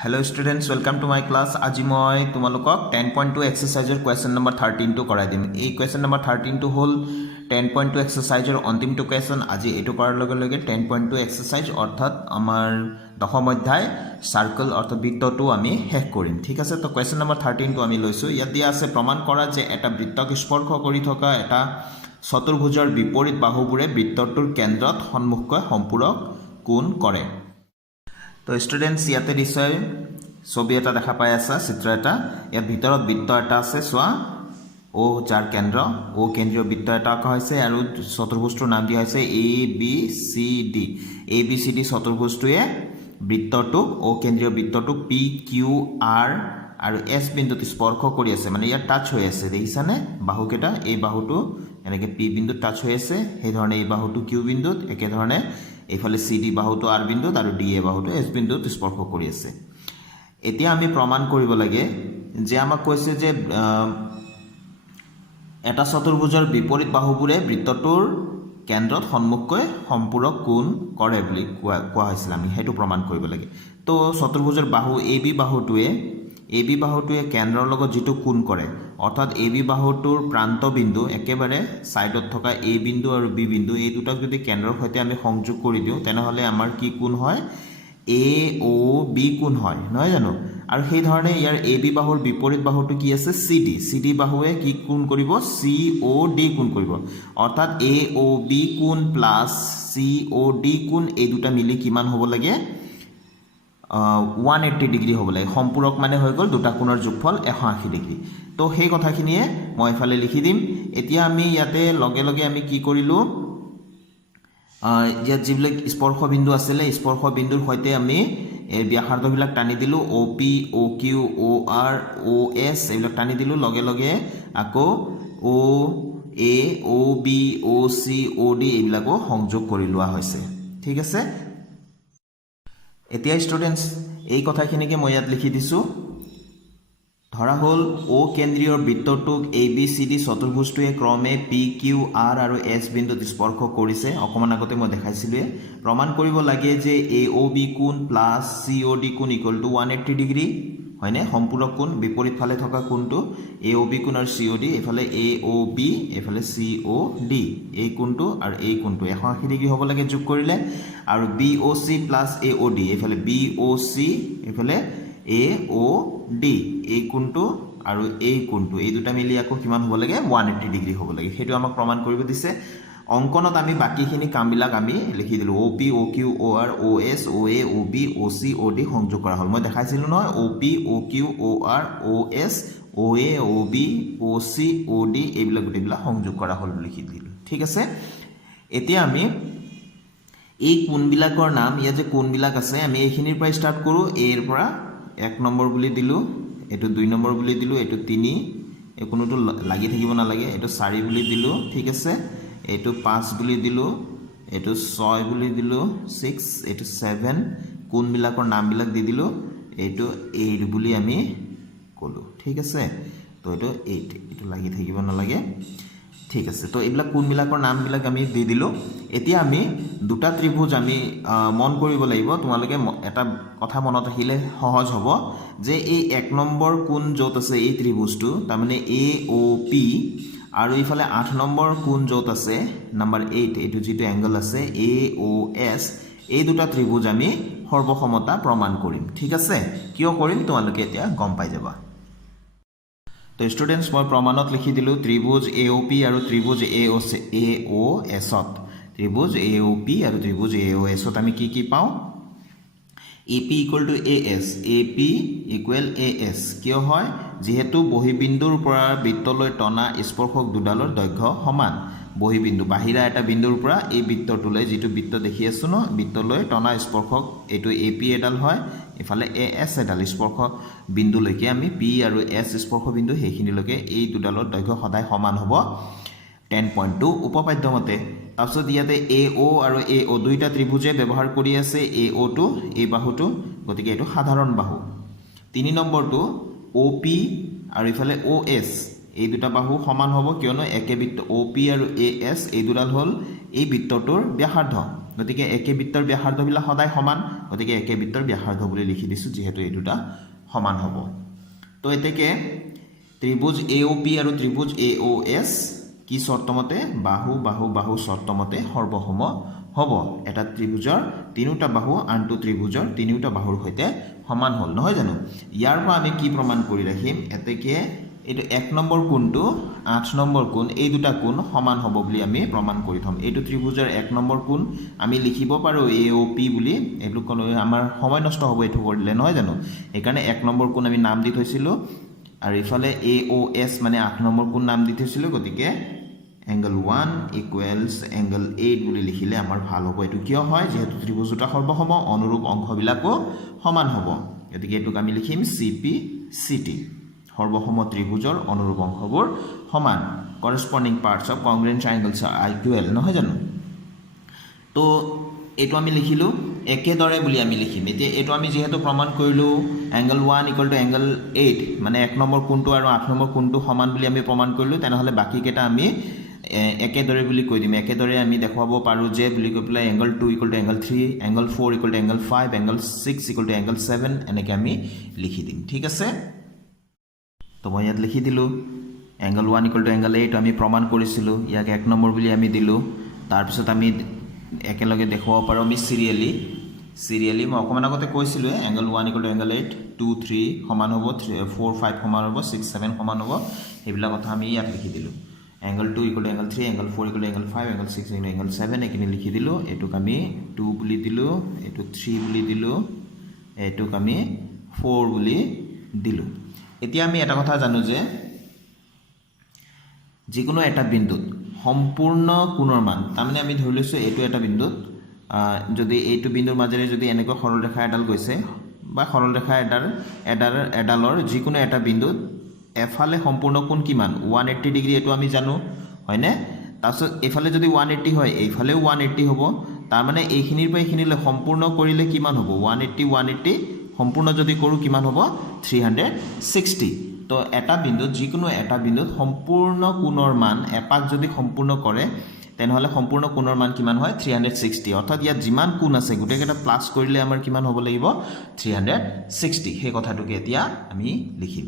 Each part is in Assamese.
Hello students, welcome to my class. আজি মই তোমালোকক 10.2 এক্সাৰসাইজৰ কোৱেশ্চন নম্বৰ 13 টো কৰাই দিম। এই কোৱেশ্চন নম্বৰ 13 টো হ'ল 10.2 এক্সাৰসাইজৰ অন্তিমটো কোৱেশ্চন। আজি এটো কৰাৰ লগে লগে 10.2 এক্সাৰসাইজ অৰ্থাৎ আমাৰ দশম অধ্যায় সাৰ্কেল অৰ্থাৎ বৃত্তটো আমি শেষ কৰিম। ঠিক আছে, তো কোৱেশ্চন নম্বৰ 13 টো আমি লৈছো। ইয়াত দিয়া আছে প্ৰমাণ কৰা যে এটা বৃত্তক স্পৰ্শ কৰি থকা এটা চতুৰ্ভুজৰ বিপৰীত বাহুবোৰে বৃত্তটোৰ কেন্দ্ৰত সন্মুখকৈ সম্পূৰক কোণ কৰে। তো স্টুডেন্টস ইয়াতে নিশ্চয় ছবি এটা দেখা পাই আছা, চিত্ৰ এটা। ইয়াৰ ভিতৰত বৃত্ত এটা আছে, চোৱা ও যাৰ কেন্দ্ৰ ও কেন্দ্ৰীয় বৃত্ত এটা আঁকা হৈছে আৰু চতুৰ্ভুজটোৰ নাম দিয়া হৈছে A B C D. A B C D চতুৰ্ভুজটোৱে বৃত্তটোক ও কেন্দ্ৰীয় বৃত্তটোক পি কিউ আৰ আৰু এছ বিন্দুত স্পৰ্শ কৰি আছে, মানে ইয়াত টাচ হৈ আছে। দেখিছানে বাহুকেইটা? এই বাহুটো এনেকৈ পি বিন্দুত টাচ হৈ আছে, সেইধৰণে এই বাহুটো কিউ বিন্দুত, একেধৰণে এইফালে চি ডি বাহুটো আৰ বিন্দুত আৰু ডি এ বাহুটো এছ বিন্দুত স্পৰ্শ কৰি আছে। এতিয়া আমি প্ৰমাণ কৰিব লাগে যে আমাক কৈছে যে এটা চতুৰ্ভুজৰ বিপৰীত বাহুবোৰে বৃত্তটোৰ কেন্দ্ৰত সন্মুখকৈ সম্পূৰক কোণ কৰে বুলি কোৱা হৈছিল। আমি সেইটো প্ৰমাণ কৰিব লাগে। তো চতুৰ্ভুজৰ বাহু এ বি বাহুটোৱে কেন্দ্ৰৰ লগত যিটো কোণ কৰে, অৰ্থাৎ এ বি বাহুটোৰ প্ৰান্ত বিন্দু একেবাৰে সাইডত থকা এ বিন্দু আৰু বি বিন্দু, এই দুটাক যদি কেন্দ্ৰৰ সৈতে আমি সংযোগ কৰি দিওঁ তেনেহ'লে আমাৰ কি কোণ হয়? এ ও বি কোণ হয়, নহয় জানো? আৰু সেই ধৰণে ইয়াৰ এ বি বাহুৰ বিপৰীত বাহুটো কি আছে? চি ডি বাহুৱে কি কোণ কৰিব? চি ও ডি কোণ কৰিব। অৰ্থাৎ এ ও বি কোণ প্লাছ চি ও ডি কোণ এই দুটা মিলি কিমান হ'ব লাগে? 180 ডিগ্ৰী হ'ব লাগে। সম্পূৰক মানে হৈ গ'ল দুটা কোণৰ যোগফল 180 ডিগ্ৰী। তো সেই কথাখিনিয়ে মই এফালে লিখি দিম। এতিয়া আমি ইয়াতে লগে লগে আমি কি কৰিলোঁ, ইয়াত যিবিলাক স্পৰ্শ বিন্দু আছিলে স্পৰ্শ বিন্দুৰ সৈতে আমি এই ব্যাসাৰ্ধবিলাক টানি দিলোঁ। অ' পি, অ' কিউ, অ' আৰ, অ' এছ এইবিলাক টানি দিলোঁ। লগে লগে আকৌ অ' এ, অ' বি, অ' চি, অ' ডি এইবিলাকো সংযোগ কৰি লোৱা হৈছে। ঠিক আছে, এতিয়া ষ্টুডেণ্টছ এই কথাখিনিকে মই ইয়াত লিখি দিছোঁ। ধৰা হ'ল অ কেন্দ্ৰীয় বৃত্তটোক এ বি চি ডি চতুৰ্ভুজটোৱে ক্ৰমে পি কিউ আৰ আৰু এছ বিন্দুত স্পৰ্শ কৰিছে। অকণমান আগতে মই দেখাইছিলোঁৱে। প্ৰমাণ কৰিব লাগে যে এ অ' বি কোণ প্লাছ চি অ' ডি কোণ ইকুৱেল টু 180 ডিগ্ৰী, হয়নে? সম্পূৰক কোণ, বিপৰীত ফালে থকা কোণটো এ অ' বি কোণ আৰু চি অ' ডি, এইফালে এ অ' বি এইফালে চি অ' ডি, এই কোণটো আৰু এই কোণটো 180 ডিগ্ৰী হ'ব লাগে যোগ কৰিলে। আৰু বি অ' চি প্লাছ এ অ' ডি, এইফালে বি অ' চি এইফালে এ অ' ডি, এই কোণটো আৰু এই কোণটো এই দুটা মিলি আকৌ কিমান হ'ব লাগে? 180 ডিগ্ৰী হ'ব লাগে। সেইটো আমাক প্ৰমাণ কৰিব দিছে। অংকনত আমি বাকীখিনি কামবিলাক আমি লিখি দিলোঁ। অ' পি, অ' কিউ, অ' আৰ, অ' এছ, অ' এ, অ' বি, অ' চি, অ' ডি সংযোগ কৰা হ'ল। মই দেখাইছিলোঁ নহয়, অ' পি, অ' কিউ, অ' আৰ, অ' এছ, অ' এ, অ' বি, অ' চি, অ' ডি এইবিলাক গোটেইবিলাক সংযোগ কৰা হ'ল বুলি লিখি দিলোঁ। ঠিক আছে, এতিয়া আমি এই কোণবিলাকৰ নাম, ইয়াত যে কোণবিলাক আছে আমি এইখিনিৰ পৰা ষ্টাৰ্ট কৰোঁ। এৰ পৰা 1 নম্বৰ বুলি দিলোঁ, এইটো 2 নম্বৰ বুলি দিলোঁ, এইটো 3, এই কোনোটো লাগি থাকিব নালাগে, এইটো 4 বুলি দিলোঁ। ঠিক আছে, এইটো 5 বুলি দিলোঁ, এইটো 6 বুলি দিলোঁ, 6, এইটো 7, কোণবিলাকৰ নামবিলাক দি দিলোঁ। এইটো 8 বুলি আমি ক'লোঁ। ঠিক আছে, তো এইটো 8, এইটো লাগি থাকিব নালাগে। ঠিক আছে, তো এইবিলাক কোণবিলাকৰ নামবিলাক আমি দি দিলোঁ। এতিয়া আমি দুটা ত্ৰিভুজ আমি মন কৰিব লাগিব। তোমালোকে এটা কথা মনত ৰাখিলে সহজ হ'ব যে এই 1 নম্বৰ কোণ য'ত আছে এই ত্ৰিভুজটো, তাৰমানে এ অ' পি, আৰু ইফালে 8 নম্বৰ কোণ য'ত আছে নাম্বাৰ 8, এইটো যিটো এংগল আছে এ অ' এছ, এই দুটা ত্ৰিভুজ আমি সৰ্বসমতা প্ৰমাণ কৰিম। ঠিক আছে, কিয় কৰিম তোমালোকে এতিয়া গম পাই যাবা। তো ষ্টুডেণ্টছ মই প্ৰমাণত লিখি দিলোঁ ত্ৰিভুজ এ অ' পি আৰু ত্ৰিভুজ এ অ' এছত। ত্ৰিভুজ এ অ' পি আৰু ত্ৰিভুজ এ অ' এছত আমি কি কি পাওঁ? A P equal to A S, A P equal A S কিয় হয়? যিহেতু বহিবিন্দুৰ পৰা বৃত্তলৈ টনা স্পৰ্শক দুডালৰ দৈৰ্ঘ্য সমান। বহিবিন্দু বাহিৰা এটা বিন্দুৰ পৰা এই বৃত্তটোলৈ, যিটো বৃত্ত দেখি আছোঁ ন, বৃত্তলৈ টনা স্পৰ্শক এইটো এ পি এডাল হয়, ইফালে এ এছ এডাল। স্পৰ্শ বিন্দুলৈকে আমি পি আৰু এছ স্পৰ্শ বিন্দু সেইখিনিলৈকে এই দুডালৰ দৈৰ্ঘ্য সদায় সমান হ'ব 10.2 উপপাদ্য মতে। তাৰপিছত ইয়াতে এ অ' আৰু এ অ' দুইটা ত্ৰিভুজে ব্যৱহাৰ কৰি আছে এ অ'টো, এই বাহুটো, গতিকে এইটো সাধাৰণ বাহু। 3 নম্বৰটো অ' পি আৰু ইফালে অ' এছ, এই দুটা বাহু সমান হ'ব কিয়নো একে বৃত্ত অ' পি আৰু এ এছ এই দুডাল হ'ল এই বৃত্তটোৰ ব্যাসাৰ্ধ। গতিকে একে বৃত্তৰ ব্যাসাৰ্ধবিলাক সদায় সমান গতিকে একে বৃত্তৰ ব্যাসাৰ্ধ বুলি লিখি দিছোঁ যেহেতু এই দুটা সমান হ'ব তো এতেকে ত্ৰিভুজ AOP আৰু ত্ৰিভুজ AOS কি শৰ্তমতে বাহু বাহু বাহু শৰ্তমতে সৰ্বসম হ'ব এটা ত্ৰিভুজৰ তিনিটা বাহু আনটো ত্ৰিভুজৰ তিনিটা বাহুৰ সৈতে সমান হ'ল নহয় জানো ইয়াৰ পৰা আমি কি প্ৰমাণ কৰি ৰাখিম এতেকে এইটো 1 নম্বৰ কোণটো 8 নম্বৰ কোণ এই দুটা কোণ সমান হ'ব বুলি আমি প্ৰমাণ কৰি থম এইটো ত্ৰিভুজৰ 1 নম্বৰ কোণ আমি লিখিব পাৰো AOP বুলি এইটো কোণ আমাৰ সময় নষ্ট হ'ব এটো কৰিলে নহয় জানো এইকাৰণে 1 নম্বৰ কোণ আমি নাম দি থৈছিলো আৰু ইফালে AOS মানে 8 নম্বৰ কোণ নাম দি থৈছিলো গতিকে angle 1 equals angle 8 বুলি লিখিলে আমাৰ ভাল হ'ব এটো কিয় হয় যেহেতু ত্ৰিভুজ দুটা সৰ্বসম অনুৰূপ অংশবিলাকো সমান হ'ব গতিকে এটোক আমি লিখিম CPCT সৰ্বসম ত্ৰিভুজৰ অনুৰূপ অংশবোৰ সমান corresponding parts of congruent triangles are equal নহয় জানো তো এটো আমি লিখিলো একেদৰে বুলি আমি লিখিম এতিয়া এটো আমি যেহেতু প্ৰমাণ কৰিলো angle 1 equal to angle 8 মানে 1 নম্বৰ কোণটো আৰু 8 নম্বৰ কোণটো সমান বুলি আমি প্ৰমাণ কৰিলো তেনেহলে বাকি কেটা আমি একেদৰে বুলি কৈ দিম একেদৰে আমি দেখাব পাৰো যে বুলি কৈ পেলাই angle 2 equal to angle 3 angle 4 equal to angle 5 angle 6 equal to angle 7 এনেকৈ আমি লিখি দিম ঠিক আছে তো মই ইয়াত লিখি দিলো angle 1 equal to angle 8 আমি প্ৰমাণ কৰিছিলো ইয়াক 1 নম্বৰ বুলি আমি দিলো তাৰ পিছত আমি একেলগে দেখাব পাৰো আমি সিৰিয়ালি মই অকমান আগতে কৈছিলো angle 1 equal to angle 8 2 3 সমান হ'ব 4 5 সমান হ'ব 6 7 সমান হ'ব এইবিলাক কথা আমি ইয়াত লিখি দিলো angle 2 equal to angle 3 angle 4 equal to angle 5 angle 6 equal to angle 7 এখিনি লিখি দিলো এটুক আমি 2 বুলি দিলো এটু 3 বুলি দিলো এটুক আমি 4 বুলি দিলো এতিয়া আমি এটা কথা জানো যে যিকোনো এটা বিন্দুত সম্পূৰ্ণ কোণৰ মান তাৰমানে আমি ধৰি লৈছো এটো এটা বিন্দুত যদি এইটো বিন্দুৰ মাজেৰে যদি এনেকৈ সৰল ৰেখা এডাল গৈছে বা সৰল ৰেখা এডালৰ যিকোনো এটা বিন্দুত এফালে সম্পূৰ্ণ কোণ কিমান 180 ডিগ্ৰী এটো আমি জানো হয়নে তাৰছত এফালে যদি 180 হয় এইফালেও 180 হ'ব তাৰ মানে এইখিনিৰ পৰা এইখিনিলৈ সম্পূৰ্ণ কৰিলে কিমান হ'ব 180 সম্পূৰ্ণ যদি কৰো কিমান হ'ব 360 তো এটা বিন্দুত যিকোনো এটা বিন্দুত সম্পূৰ্ণ কোণৰ মান এপাক যদি সম্পূৰ্ণ কৰে তেনেহলে সম্পূৰ্ণ কোণৰ মান কিমান হয় 360 অৰ্থাৎ ইয়াত যিমান কোণ আছে গুটেকেটা প্লাস কৰিলে আমাৰ কিমান হ'ব লাগিব 360 সেই কথাটোকে এতিয়া আমি লিখিম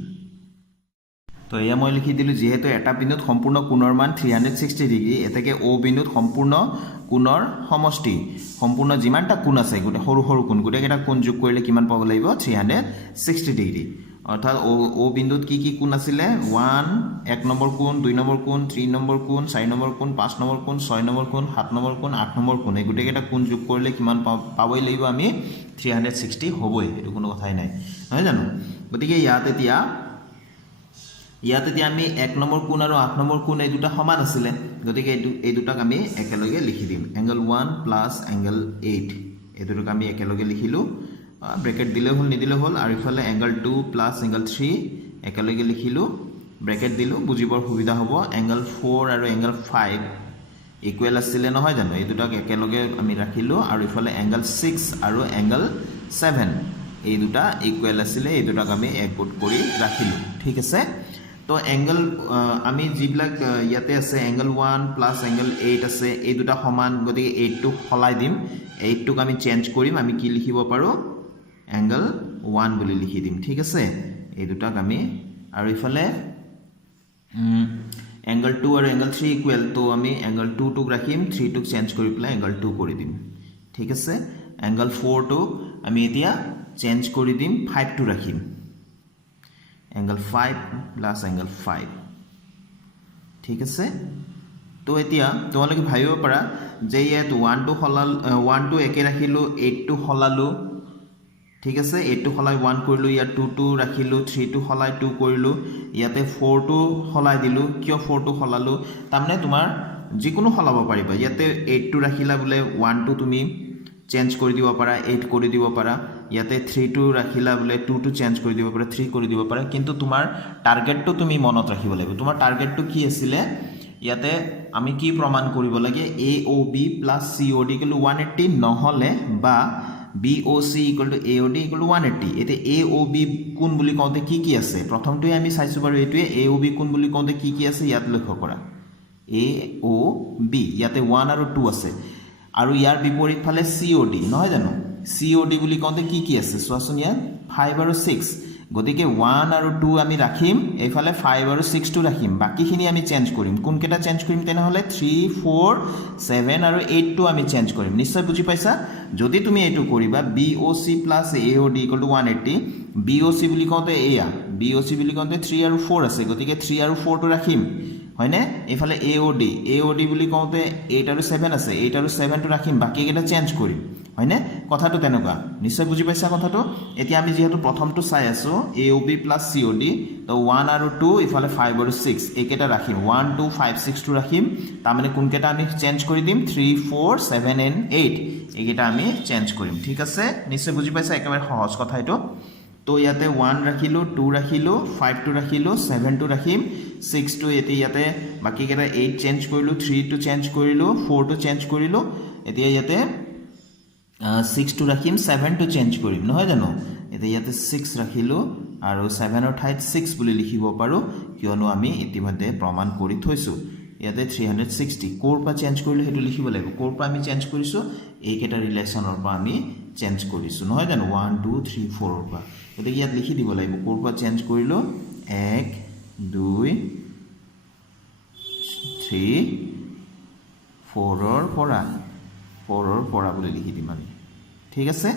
তো এয়া মই লিখি দিলো যেহেতু এটা বিন্দুত সম্পূৰ্ণ কোণৰ মান 360 ডিগ্ৰী এতেকে O বিন্দুত সম্পূৰ্ণ কোণৰ সমষ্টি সম্পূৰ্ণ যিমানটা কোণ আছে গুটে সৰু সৰু কোণ গুটেকেটা কোণ যোগ কৰিলে কিমান পাব লাগিব 360 ডিগ্ৰী অৰ্থাৎ O বিন্দুত কি কি কোণ আছিল 1 নম্বৰ কোণ 2 নম্বৰ কোণ 3 নম্বৰ কোণ 4 নম্বৰ কোণ 5 নম্বৰ কোণ 6 নম্বৰ কোণ 7 নম্বৰ কোণ 8 নম্বৰ কোণ এই গুটেকেটা কোণ যোগ কৰিলে কিমান পাবই লাগিব আমি 360 হ'বই এটো কোনো কথাই নাই নহয় জানো গতিকে ইয়াত এতিয়া আমি 1 নম্বৰ কোণ আৰু 8 নম্বৰ কোণ এই দুটা সমান আছিল গতিকে এই দুটাক আমি একেলগে লিখি দিম angle 1 plus angle 8 এই দুটাক আমি একেলগে লিখিলো ব্ৰেকেট দিলে হল নিদিলে হল আৰু ইফালে angle 2 plus angle 3 একেলগে লিখিলো ব্ৰেকেট দিলো বুজিবৰ সুবিধা হ'ব angle 4 আৰু angle 5 ইকুৱেল আছিল নহয় জানো এই দুটাক একেলগে আমি ৰাখিলো আৰু ইফালে angle 6 আৰু angle 7 এই দুটা ইকুৱেল আছিল এই দুটাক আমি একগোট কৰি ৰাখিলো ঠিক আছে তো angle আমি যিবিলাক ইয়াতে আছে angle 1 plus angle 8 আছে এই দুটা সমান গতিকে 8 টো খলাই দিম 8 টোক আমি চেঞ্জ কৰিম আমি কি লিখিব পাৰো angle 1 বুলি লিখি দিম ঠিক আছে এই দুটাক আমি আৰু ইফালে angle 2 আৰু angle 3 ইকুৱেল তো আমি angle 2 টোক ৰাখিম 3 টোক চেঞ্জ কৰি পেলাই angle 2 কৰি দিম ঠিক আছে angle 4 টো আমি এতিয়া চেঞ্জ কৰি দিম 5 টো ৰাখিম angle 5 plus angle 5 ঠিক আছে তো এতিয়া তোমালোকে ভাবিব পাৰা যে ইয়াত 1 টো একে ৰাখিলো 8 টো হলালো ঠিক আছে 8 টো হলাই 1 কৰিলো ইয়াত 2 টো ৰাখিলো 3 টো হলাই 2 কৰিলো ইয়াতে 4 টো হলাই দিলো কিয় 4 টো হলালো তাৰমানে তোমাৰ যিকোনো হলাব পাৰিবা ইয়াতে 8 টো ৰাখিলা বলে 1 টো তুমি চেঞ্জ কৰি দিব পাৰা 8 কৰি দিব পাৰা ইয়াতে 3 টো ৰাখিলা বলে 2 টো চেঞ্জ কৰি দিব পাৰা 3 কৰি দিব পাৰা কিন্তু তোমাৰ টাৰ্গেটটো তুমি মনত ৰাখিব লাগিব তোমাৰ টাৰ্গেটটো কি আছিল ইয়াতে আমি কি প্ৰমাণ কৰিব লাগে AOB + COD = 180 নহলে বা BOC = AOD = 180 এতে AOB কোণ বুলি কওঁতে কি আছে প্ৰথমটোই আমি চাইছো বাৰু এটোৱে AOB কোণ বুলি কওঁতে কি আছে ইয়াত লক্ষ্য কৰা AOB ইয়াতে 1 আৰু 2 আছে আৰু ইয়াৰ বিপৰীত ফালে COD নহয় জানো COD বুলি কওঁতে কি আছে চোৱাচোন ইয়াত 5 আৰু 6 গতিকে 1 আৰু 2 আমি ৰাখিম এইফালে 5 আৰু 6 টো ৰাখিম বাকিখিনি আমি চেঞ্জ কৰিম কোনকেটা চেঞ্জ কৰিম তেনেহলে 3 4 7 আৰু 8 টো আমি চেঞ্জ কৰিম নিশ্চয় বুজি পাইছা যদি তুমি এইটো কৰিবা BOC + AOD = 180 BOC বুলি কওঁতে এয়া BOC বুলি কওঁতে 3 আৰু 4 আছে গতিকে 3 আৰু 4 টো ৰাখিম হয়নে এইফালে AOD বুলি কওঁতে 8 আৰু 7 আছে 8 আৰু 7 টো ৰাখিম বাকিকেটা চেঞ্জ কৰিম হয়নে কথাটো তেনেকুৱা নিশ্চয় বুজি পাইছা কথাটো এতিয়া আমি যেহেতু প্ৰথমটো চাই আছো AOB + COD তো 1 আৰু 2 ইফালে 5 আৰু 6 একেটা ৰাখিম 1 2 5 6 টো ৰাখিম তাৰ মানে কোনকেটা আমি চেঞ্জ কৰি দিম 3 4 7 and 8 একেটা আমি চেঞ্জ কৰিম ঠিক আছে নিশ্চয় বুজি পাইছা একেবাৰে সহজ কথা এটো তো ইয়াতে 1 ৰাখিলো 2 ৰাখিলো 5 টো ৰাখিলো 7 টো ৰাখিম 6 টো ইয়াতে বাকিকেটা 8 চেঞ্জ কৰিলো 3 টো চেঞ্জ কৰিলো 4 টো চেঞ্জ কৰিলো এতিয়া ইয়াতে 6 টো ৰাখিম 7 টো চেঞ্জ কৰিম নহয় জানো এতিয়া ইয়াতে 6 ৰাখিলো আৰু 7 ৰ ঠাইত 6 বুলি লিখিব পাৰো কিয়নো আমি ইতিমধ্যে প্ৰমাণ কৰি থৈছো ইয়াতে 360 কোৰ পা চেঞ্জ কৰিলে হেতু লিখিব লাগিব কোৰ পা আমি চেঞ্জ কৰিছো এইকেটা ৰিলেচনৰ পা আমি চেঞ্জ কৰিছো নহয় জানো 1 2 3 4 ৰ পা গতিকে ইয়াত লিখি দিব লাগিব কোৰ পা চেঞ্জ কৰিলো 1 2 3 4 ৰ পৰা বুলি লিখি দিম আমি ঠিক আছে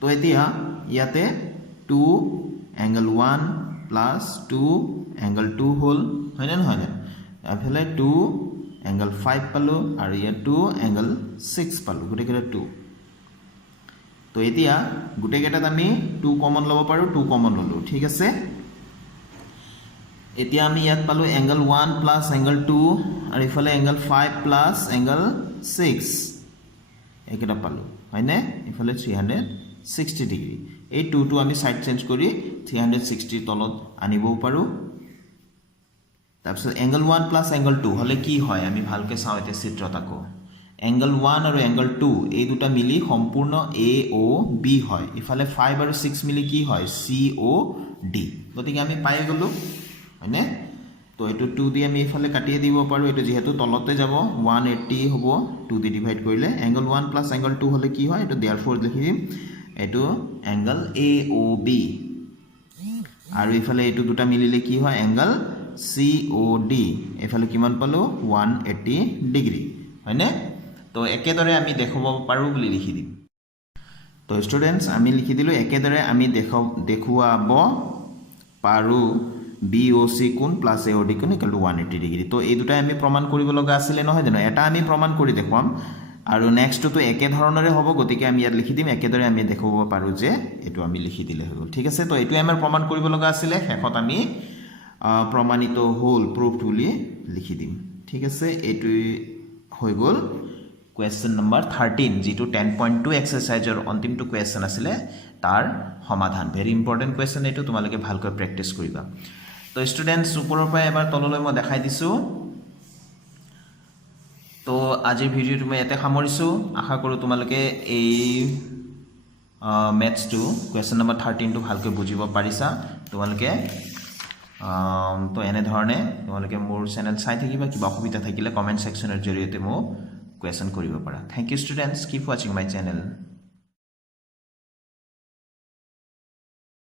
তো এতিয়া ইয়াতে 2 angle 1 + 2 angle 2 হল হয় না নহয় না এফালে 2 angle 5 পালো আৰু ইয়া 2 angle 6 পালো গুটেকেটা 2 তো এতিয়া গুটেকেটাত আমি 2 কমন লব পাৰো 2 কমন ললো ঠিক আছে এতিয়া আমি ইয়াত পালো angle 1 + angle 2 আৰু ইফালে angle 5 + angle 6 একেটা পালো হয়নে ইফালে 360 ডিগ্ৰী এই 2 টো আমি সাইড চেঞ্জ কৰি 360 তলত আনিবও পাৰো তাৰপিছত angle 1 + angle 2 হলে কি হয় আমি ভালকে চাও এটা চিত্ৰত আকো angle 1 আৰু angle 2 এই দুটা মিলি সম্পূৰ্ণ AOB হয় ইফালে 5 আৰু 6 মিলি কি হয় COD গতিকে আমি পাই গলো হয়নে তো এটো 2 দি আমি ইফালে কাটিয়ে দিব পাৰো এটো যেহেতু তলতে যাব 180 হ'ব 2 দি ডিভাইড কৰিলে angle 1 + angle 2 হলে কি হয় এটো therefore লিখি দিম এটো angle AOB আৰু ইফালে এটো দুটা মিলিলে কি হয় angle COD ইফালে কিমান পালো 180 ডিগ্ৰী হয়নে তো একেদৰে আমি দেখাব পাৰো বুলি লিখি দিম তো স্টুডেন্টস আমি লিখি দিলো একেদৰে আমি দেখুৱাব পাৰো BOC কোণ + AOD কোণ = 180 ডিগ্ৰী তো এই দুটাই আমি প্ৰমাণ কৰিব লগা আছিল নহয় জানো এটা আমি প্ৰমাণ কৰি দেখুৱাম আৰু নেক্সটটো তো একে ধৰণৰে হ'ব গতিকে আমি ইয়াত লিখি দিম একেদৰে আমি দেখাব পাৰো যে এটো আমি লিখি দিলে হৈ গল ঠিক আছে তো এটো আমাৰ প্ৰমাণ কৰিব লগা আছিল শেষত আমি প্ৰমাণিত হল প্ৰুফড বুলি লিখি দিম ঠিক আছে এটো হৈ গল question number 13 যেটো 10.2 এক্সাৰসাইজৰ অন্তিমটো question আছিল তাৰ সমাধান ভেৰি ইম্পৰ্টেন্ট question এটো তোমালোকে ভালকৈ প্ৰেক্টিস কৰিবা তো স্টুডেন্টস ওপৰৰ পৰা এবাৰ তললৈ মই দেখাই দিছো তো আজিৰ ভিডিওটো মই এতে সামৰিছো আশা কৰো তোমালোকে এই ম্যাথছ টু question number 13 টো ভালকৈ বুজিব পাৰিছা তোমালোকে তো এনে ধৰণে তোমালোকে মোৰ চেনেল চাই থাকিবা কিবা অসুবিধা থাকিলে কমেন্ট সেকশনৰ জৰিয়তে মোক question কৰিব পাৰা thank you students keep watching my channel